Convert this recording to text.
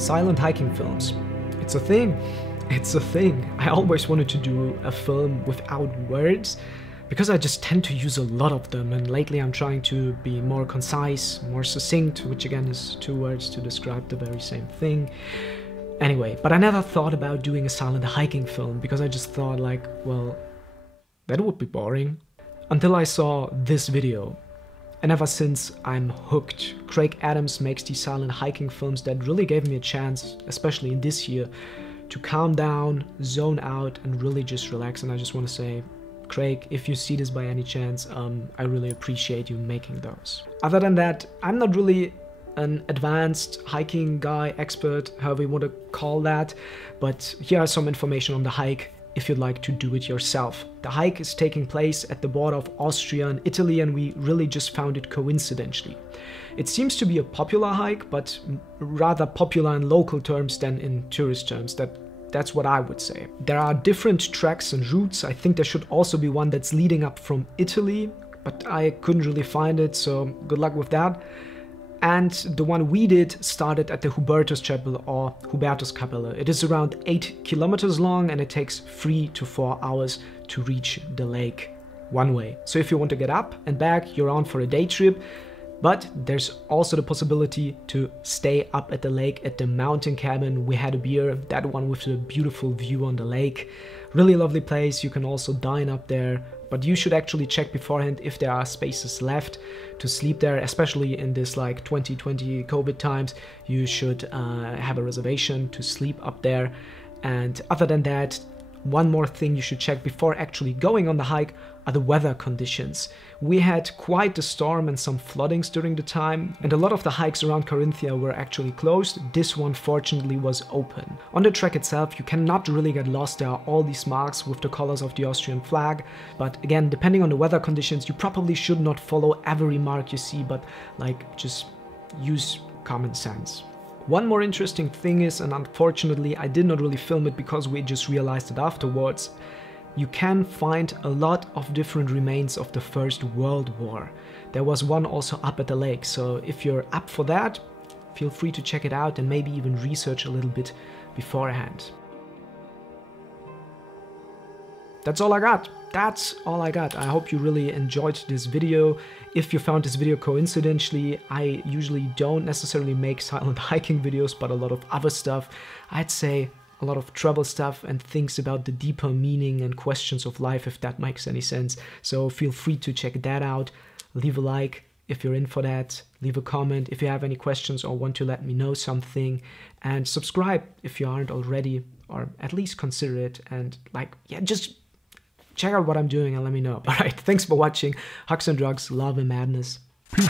Silent hiking films. It's a thing. It's a thing. I always wanted to do a film without words because I just tend to use a lot of them, and lately I'm trying to be more concise, more succinct, which again is 2 words to describe the very same thing. Anyway, but I never thought about doing a silent hiking film because I just thought like, well, that would be boring. Until I saw this video. And ever since, I'm hooked. Kraig Adams makes these silent hiking films that really gave me a chance, especially in this year, to calm down, zone out, and really just relax. And I just want to say, Kraig, if you see this by any chance, I really appreciate you making those. Other than that, I'm not really an advanced hiking guy, expert, however you want to call that, but here are some information on the hike if you'd like to do it yourself. The hike is taking place at the border of Austria and Italy, and we really just found it coincidentally. It seems to be a popular hike, but rather popular in local terms than in tourist terms. That's what I would say. There are different tracks and routes. I think there should also be one that's leading up from Italy, but I couldn't really find it, so good luck with that. And the one we did started at the Hubertus Chapel or Hubertuskapelle. It is around 8 kilometers long and it takes 3 to 4 hours to reach the lake one way. So if you want to get up and back, you're on for a day trip. But there's also the possibility to stay up at the lake at the mountain cabin. We had a beer, that one with a beautiful view on the lake. Really lovely place. You can also dine up there. But you should actually check beforehand if there are spaces left to sleep there, especially in this like 2020 COVID times. You should have a reservation to sleep up there. And other than that, one more thing you should check before actually going on the hike are the weather conditions. We had quite the storm and some floodings during the time, and a lot of the hikes around Carinthia were actually closed. This one fortunately was open. On the trek itself you cannot really get lost. There are all these marks with the colors of the Austrian flag, but again, depending on the weather conditions, you probably should not follow every mark you see, but like just use common sense. One more interesting thing is, and unfortunately I did not really film it because we just realized it afterwards, you can find a lot of different remains of the First World War. There was one also up at the lake, so if you're up for that, feel free to check it out and maybe even research a little bit beforehand. That's all I got. That's all I got. I hope you really enjoyed this video. If you found this video coincidentally, I usually don't necessarily make silent hiking videos, but a lot of other stuff. I'd say a lot of travel stuff and things about the deeper meaning and questions of life, if that makes any sense. So feel free to check that out. Leave a like if you're in for that. Leave a comment if you have any questions or want to let me know something. And subscribe if you aren't already, or at least consider it. And like, yeah, just check out what I'm doing and let me know. All right, thanks for watching. Hugs and drugs, love and madness. Peace.